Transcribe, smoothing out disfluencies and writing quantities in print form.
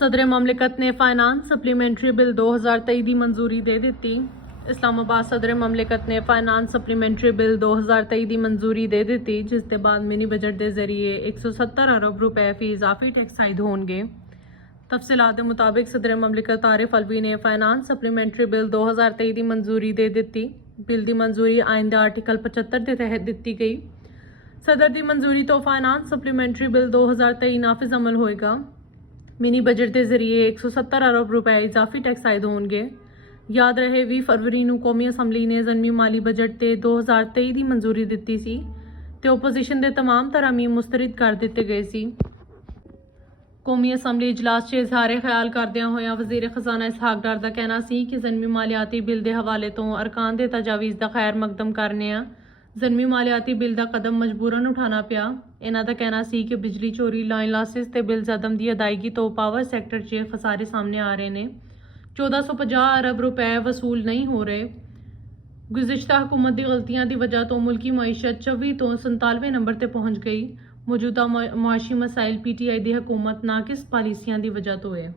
सदर ममलिकत ने finance supplementary bill 2023 की मंजूरी दे दी। इस्लामाबाद सदर ममलिकत ने फाइनांस सप्लीमेंट्री बिल 2023 की मंजूरी दे दी, जिसके बाद मिनी बजट के जरिए 170 अरब रुपए फी इजाफी टैक्स आयद होंगे। तफसीलात के मुताबिक सदर ममलिकत आरिफ अलवी ने फाइनांस सप्लीमेंट्री बिल 2023 की मंजूरी दे दी। बिल की मंजूरी आइन आर्टिकल 75 के तहत दी गई। सदर की मंजूरी तो फाइनांस सप्लीमेंट्री बिल 2023 नाफिज अमल होएगा। मिनी बजट के जरिए 170 अरब रुपए इजाफी टैक्स आयद होंगे। याद रहे 20 फरवरी को कौमी असैम्बली ने ज़मीनी माली बजट के 2023 की मंजूरी दी सी ते ओपोजिशन के तमाम तरामीम मुस्तरद कर दिते गए सी। कौमी असैम्बली इजलास च इजहार ख्याल करदियां होया वजीर खजाना इसहाक डार का कहना सी कि ज़मीनी मालियाती बिल के हवाले तो अरकान के तजावीज़ का खैर मकदम करने ज़मीनी मालियाती बिल का कदम मजबूरन उठाना पिया। इन्हां दा कहना सी कि बिजली चोरी, लाइन लॉसिस ते बिल अदम की अदायगी तो पावर सैक्टर च खसारे सामने आ रहे हैं। 1450 अरब रुपए वसूल नहीं हो रहे। गुज़िश्ता हुकूमत की गलतियों की वजह तो मुल्की मईशत 24 तो 97 नंबर पर पहुँच गई। मौजूदा मुआशी मसाइल PTI की हुकूमत नाकिस पॉलिसियां की वजह तो है।